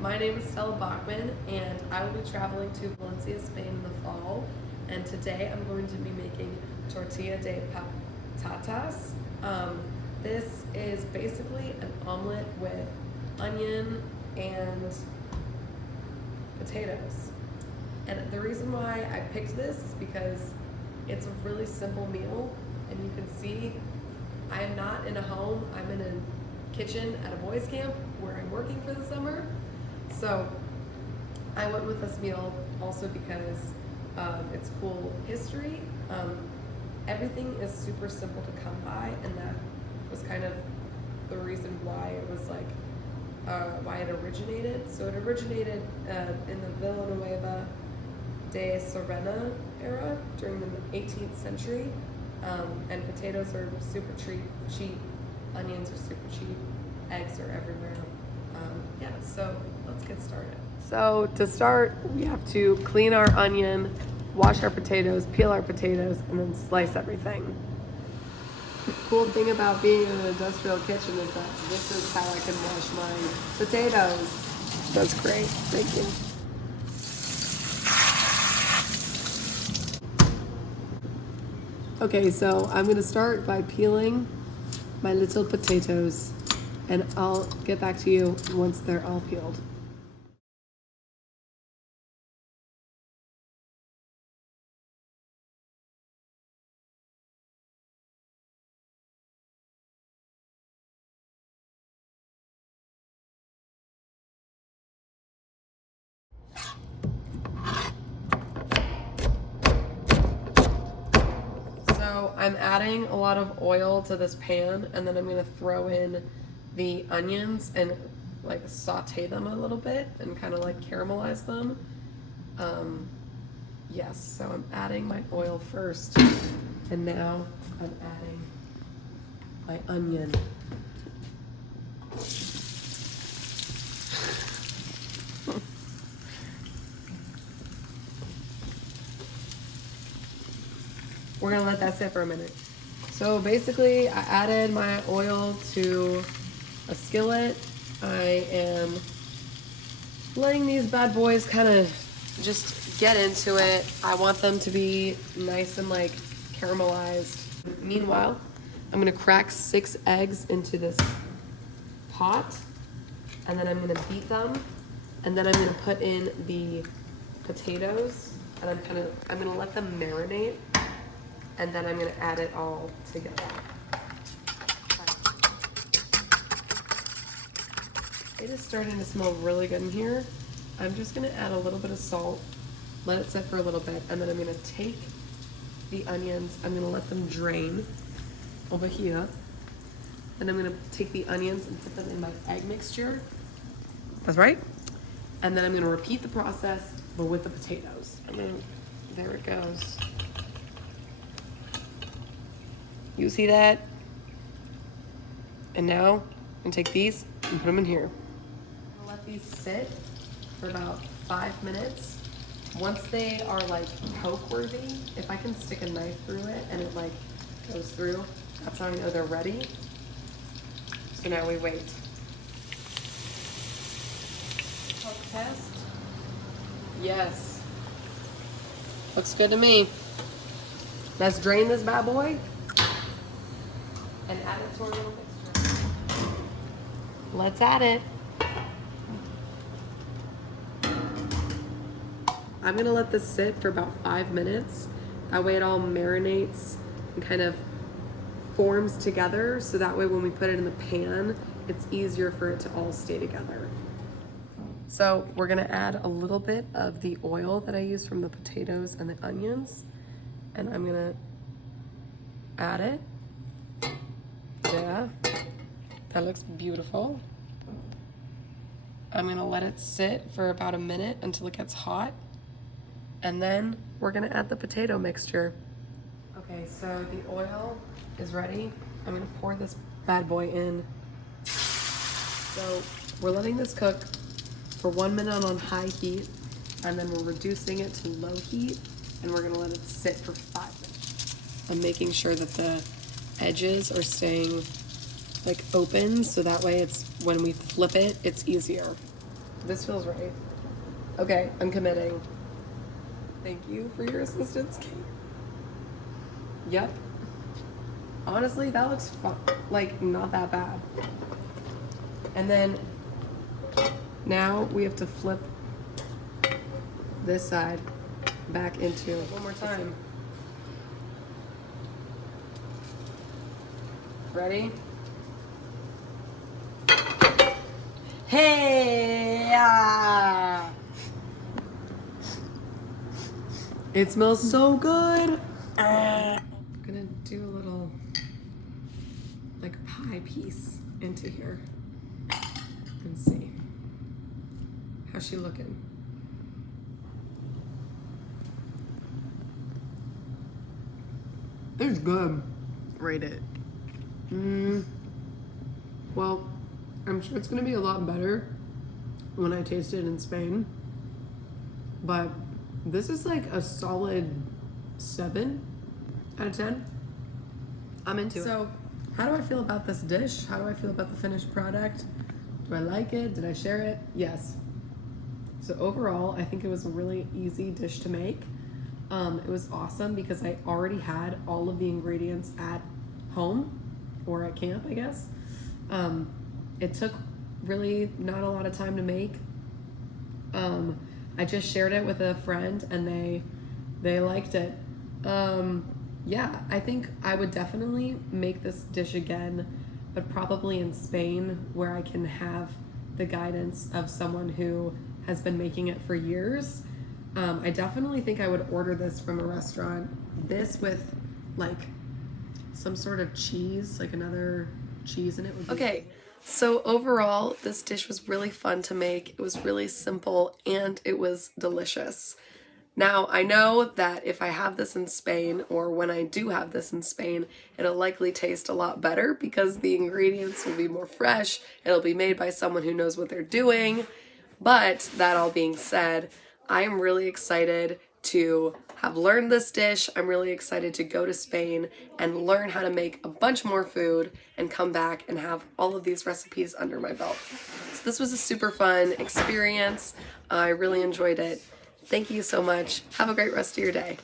my name is Stella Bachman, and I will be traveling to Valencia, Spain in the fall. And today I'm going to be making tortilla de patatas. This is basically an omelet with onion and potatoes. And the reason why I picked this is because it's a really simple meal, and you can see I am not in a home, I'm in a kitchen at a boys camp where I'm working for the summer. So I went with this meal also because of its cool history. Everything is super simple to come by, and that was kind of the reason why it was like, why it originated. So it originated in the Villanueva de Serena era during the 18th century. And potatoes are super cheap, onions are super cheap, eggs are everywhere. Yeah, so let's get started. So to start, we have to clean our onion, wash our potatoes, peel our potatoes, and then slice everything. The cool thing about being in an industrial kitchen is that this is how I can wash my potatoes. That's great, thank you. Okay, so I'm gonna start by peeling my little potatoes, and I'll get back to you once they're all peeled. So I'm adding a lot of oil to this pan, and then I'm gonna throw in the onions and like saute them a little bit and kind of like caramelize them. Yes, so I'm adding my oil first, and now I'm adding my onion. We're gonna let that sit for a minute. So basically, I added my oil to a skillet. I am letting these bad boys kind of just get into it. I want them to be nice and like caramelized. Meanwhile, I'm gonna crack 6 eggs into this pot, and then I'm gonna beat them, and then I'm gonna put in the potatoes, and I'm gonna let them marinate, and then I'm gonna add it all together. It is starting to smell really good in here. I'm just gonna add a little bit of salt, let it sit for a little bit, and then I'm gonna take the onions, I'm gonna let them drain over here, and I'm gonna take the onions and put them in my egg mixture. That's right. And then I'm gonna repeat the process, but with the potatoes. There it goes. You see that? And now I'm gonna take these and put them in here. I'll let these sit for about 5 minutes. Once they are like poke worthy, if I can stick a knife through it and it like goes through, that's how I know they're ready. So now we wait. Poke test. Yes. Looks good to me. Let's drain this bad boy and add it to our little mixture. Let's add it. I'm gonna let this sit for about 5 minutes. That way it all marinates and kind of forms together, so that way when we put it in the pan, it's easier for it to all stay together. So we're gonna add a little bit of the oil that I used from the potatoes and the onions, and I'm gonna add it. Yeah, that looks beautiful. I'm gonna let it sit for about a minute until it gets hot, and then we're gonna add the potato mixture. Okay, so the oil is ready. I'm gonna pour this bad boy in. So we're letting this cook for 1 minute on high heat, and then we're reducing it to low heat, and we're gonna let it sit for 5 minutes. I'm making sure that the edges are staying like open, so that way it's, when we flip it, it's easier. This feels right. Okay, I'm committing. Thank you for your assistance, Kate. Yep. Honestly, that looks fun. Like, not that bad. And then now we have to flip this side back into one more time. Ready? Hey! It smells so good. I'm gonna do a little like pie piece into here and see. How's she looking? It's good. Rate it. Well, I'm sure it's gonna be a lot better when I taste it in Spain. But this is like a solid 7 out of 10. I'm into it. So, how do I feel about this dish? How do I feel about the finished product? Do I like it? Did I share it? Yes. So overall, I think it was a really easy dish to make. It was awesome because I already had all of the ingredients at home or at camp, I guess. It took really not a lot of time to make. I just shared it with a friend and they liked it. Yeah, I think I would definitely make this dish again, but probably in Spain where I can have the guidance of someone who has been making it for years. I definitely think I would order this from a restaurant. This with like some sort of cheese, like another cheese in it would be okay. So overall, this dish was really fun to make. It was really simple and it was delicious. Now, I know that if I have this in Spain, or when I do have this in Spain, it'll likely taste a lot better because the ingredients will be more fresh. It'll be made by someone who knows what they're doing. But that all being said, I am really excited to have learned this dish. I'm really excited to go to Spain and learn how to make a bunch more food and come back and have all of these recipes under my belt. So this was a super fun experience. I really enjoyed it. Thank you so much. Have a great rest of your day.